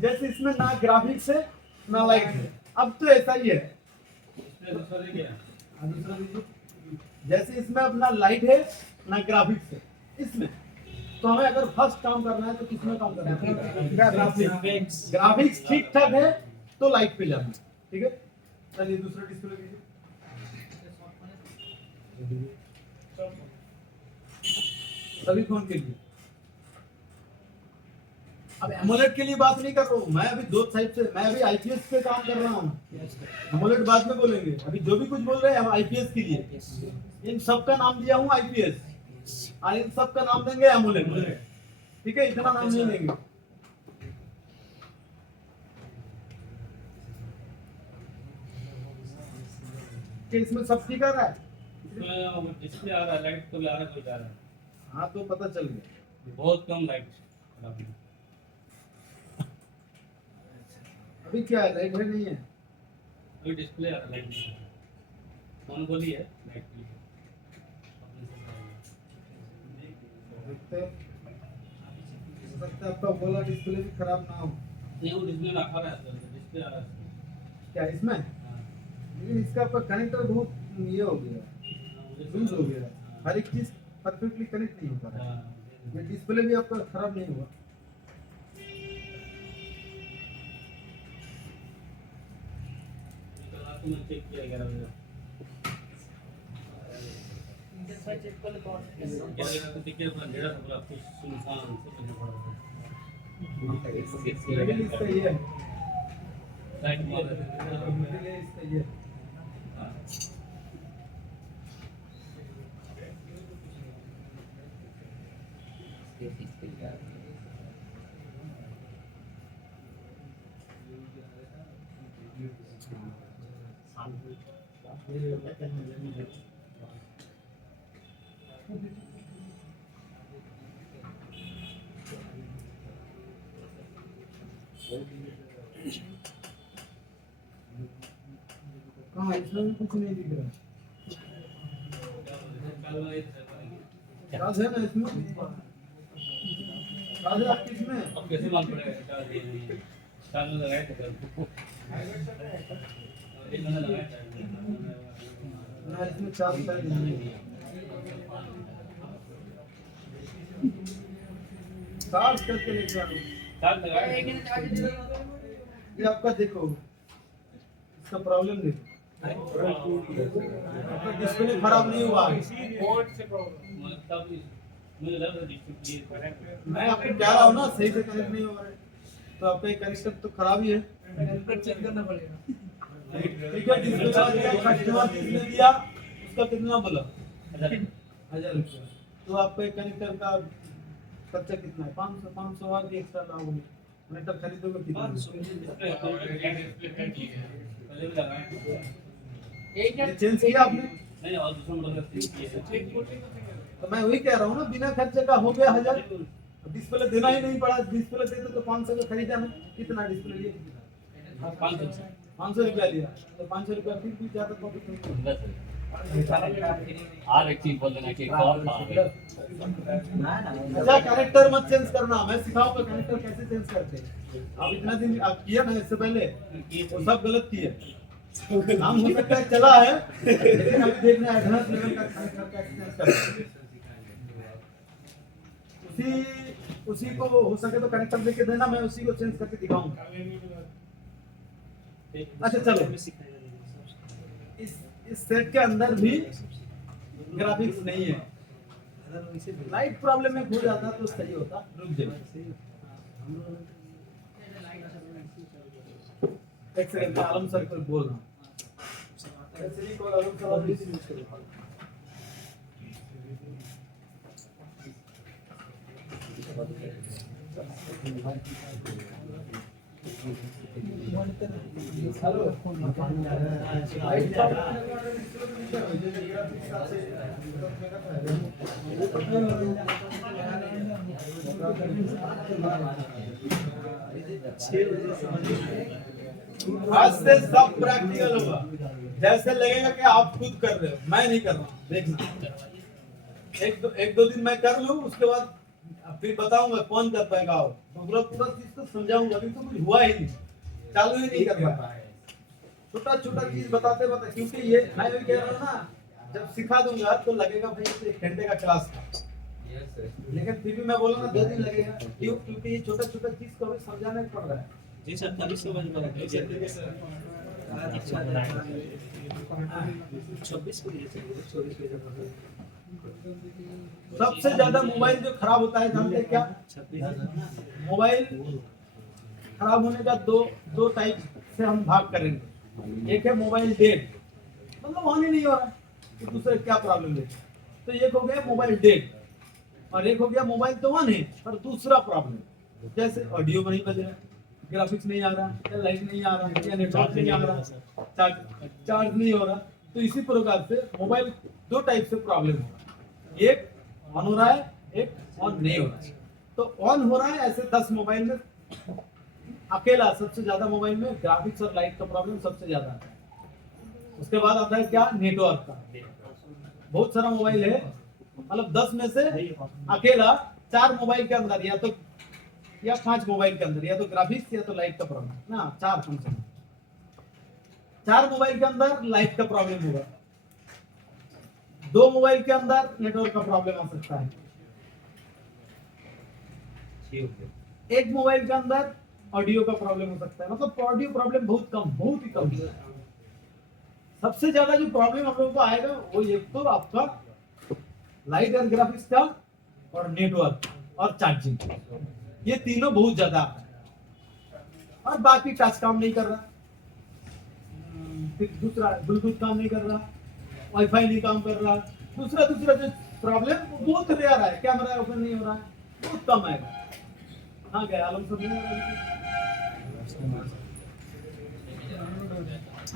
जैसे इसमें ना ग्राफिक्स है ना लाइट है, अब तो ऐसा ही है। दूसरा देखिए, दूसरा देखिए, जैसे इसमें अपना लाइट है ना ग्राफिक्स है इसमें, तो हमें अगर फर्स्ट काम करना है तो किसमें काम करना है, ग्राफिक्स। ग्राफिक्स ठीक ठाक है तो लाइट पे जाना है, ठीक है। चलिए दूसरा डिस्प्ले लीजिए, सभी फोन के लिए। अब एमोलेड के लिए बात नहीं कर रहा हूँ मैं, अभी दो साइड से, मैं अभी आईपीएस पे काम कर रहा हूँ। एमोलेड बाद में बोलेंगे, अभी जो भी कुछ बोल रहे हैं हम आईपीएस के लिए। इन सब का नाम दिया हूँ आईपीएस, और इन सब का नाम देंगे एमोलेड, ठीक है। इतना नाम नहीं देंगे। कि इसमें सब ठीक आ रहा है, इसमें डिस्प्ले आ रहा है, लाइट तो भी आ रहा है, कोई जा रहा है। हाँ तो पता चल गया। बहुत कम लाइट। अभी क्या है, लाइट है नहीं है, कोई डिस्प्ले आ रहा है, लाइट नहीं है। फोन बोली है लाइट की। देखते हैं। हो सकता है आपका बोला डिस्प्ले भी खराब ना हो। नहीं, वो डिस्प्ले रखा रहा है, डिस्प्ले आ रहा है। क्या इसमें, हाँ, लेकिन इसका आपका कनेक्टर बहुत ये हो गया, लूज हो गया, हर एक चीज परफेक्टली कनेक्ट नहीं हो पा रहा है। ये डिस्प्ले भी आपका खराब नहीं हुआ। को मैं चेक किया 11 बजे इंजन से चेक कर ले तो क्या को टिकट अपना डेढ़ पूरा कुछ सुनसान से करना पड़ा मिडिल इसका ये है लाइट भी मिडिल इसका ये कहाँ इसमें भी कुछ नहीं दिख रहा चार्ज है ना इसमें चार्ज है आपकी इसमें अब कैसे मालूम पड़ेगा चार्ज में लगाए थे कल एक महीना लगाया था ना इसमें चार्ज है नहीं चार्ज करके लेके आ रहा हूँ चार्ज लगाया ये आपका देखो इसका प्रॉब्लम देखो आपका डिस्प्ले खराब नहीं हुआ बोर्ड से प्रॉब्लम तब मुझे लग रहा है मैं आपको कह रहा हूँ ना सही से कनेक्ट नहीं हो रहा है तो आपका ये कनेक्शन तो खराब ही है चेक करना पड़ेगा ठीक है डिस्प्ले का दिया कस्टमर जिसने दिया उसका कितना बोला 1000 रुपया तो आपका एक कनेक्टर का खर्चा कितना है 500 और भी एक्स्ट्रा लाओगे कनेक्टर खरीदोगे कितना ये चेंज किया आपने नहीं और दूसरा मॉडल का चेंज किया तो मैं वही कह रहा हूँ ना बिना खर्चे का हो गया 1000 डिस्प्ले देना ही नहीं पड़ा डिस्प्ले देते तो 500 का खरीदा ना कितना डिस्प्ले लिया 500 रुपया लिया तो 500 रुपया फिर भी ज्यादा प्रॉफिट नहीं और एक चीज बोल देना कि एक और था अच्छा कनेक्टर मत चेंज करना मैं सिखाऊंगा कनेक्टर कैसे चेंज करते हैं आप इतना दिन आप किया ना इससे पहले वो सब गलत किए नाम हो सकता है चला है लेकिन अभी देखना है एडवांस लेवल का कनेक्टर कैसे चेंज करते हैं उसी को हो सके तो कनेक्टर लेके देना मैं उसी को चेंज करके दिखाऊंगा अच्छा चलो इस सेट के अंदर भी ग्राफिक्स नहीं है लाइट प्रॉब्लम में खो जाता तो सही होता रुक जाए एक सेकंड आलम सर को बोल रहा हूं एक्चुअली कॉल आलम सर अभी यूज करो हेलो आज से सब प्रैक्टिकल होगा जैसे लगेगा कि आप खुद कर रहे हो मैं नहीं कर रहा हूँ देखना एक दो दिन मैं कर लूँ उसके बाद फिर बताऊंगा कौन कर पाएगा और पूरा चीज तो समझाऊंगा अभी तो कुछ हुआ ही नहीं चालू ही नहीं कर पाया छोटा छोटा चीज बताते क्योंकि ये मैं भी कह रहा हूँ ना जब सिखा दूंगा तो लगेगा भाई तो 1 घंटे का क्लास था लेकिन फिर भी मैं बोला ना 2 दिन लगेगा क्योंकि ये छोटा छोटा चीज को अभी समझाना पड़ रहा है जी सर तभी समझ में आया 26 को सबसे ज्यादा मोबाइल जो खराब होता है जानते हैं क्या मोबाइल खराब होने का दो टाइप से हम भाग करेंगे एक है मोबाइल डेड मतलब ऑन ही नहीं हो रहा तो दूसरे क्या प्रॉब्लम है तो एक हो गया मोबाइल डेड और एक हो गया मोबाइल तो ऑन है पर दूसरा प्रॉब्लम जैसे ऑडियो नहीं बज रहा ग्राफिक्स नहीं आ रहा या लाइट नहीं आ रहा या नेटवर्क नहीं आ रहा चार्ज नहीं हो रहा तो इसी प्रकार से मोबाइल 2 टाइप से प्रॉब्लम हो रहा है एक ऑन हो रहा है एक ऑन नहीं हो रहा है तो ऑन हो रहा है ऐसे 10 मोबाइल में अकेला सबसे ज्यादा मोबाइल में ग्राफिक्स और लाइट का प्रॉब्लम सबसे ज्यादा आता है उसके बाद आता है क्या नेटवर्क का बहुत सारा मोबाइल है मतलब 10 में से अकेला 4 मोबाइल के अंदर या 5 मोबाइल के अंदर या तो ग्राफिक्स या तो लाइट का प्रॉब्लम ना 4 कम से कम 4 मोबाइल के अंदर लाइट का प्रॉब्लम होगा 2 मोबाइल के अंदर नेटवर्क का प्रॉब्लम आ सकता है एक मोबाइल के अंदर ऑडियो का प्रॉब्लम हो सकता है मतलब ऑडियो प्रॉब्लम बहुत ही कम सबसे ज्यादा जो प्रॉब्लम हम लोगों को आएगा वो एक तो आपका लाइट और ग्राफिक्स का और नेटवर्क और चार्जिंग, ये तीनों बहुत ज्यादा आता है। और बाकी टच काम नहीं कर रहा, फिर दूसरा ब्लूटूथ काम नहीं कर रहा, वाईफाई नहीं काम कर रहा, दूसरा दूसरा जो प्रॉब्लम बहुत रेयर है, कैमरा ओपन नहीं हो रहा है, बहुत कम आएगा। हाँ गया आलम सब नहीं हो रहा।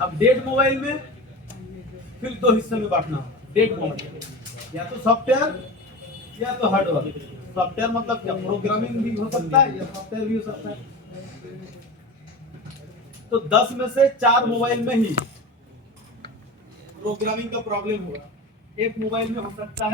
अब डेड मोबाइल में फिर दो हिस्से में बांटना होगा। डेड मोबाइल या तो सॉफ्टवेयर या तो हार्डवेयर। सॉफ्टवेयर मतलब क्या, प्रोग्रामिंग भी हो सकता है या सॉफ्टवेयर भी हो सकता है। तो 10 में से 4 मोबाइल में ही प्रोग्रामिंग का प्रॉब्लम होगा। एक मोबाइल में हो सकता है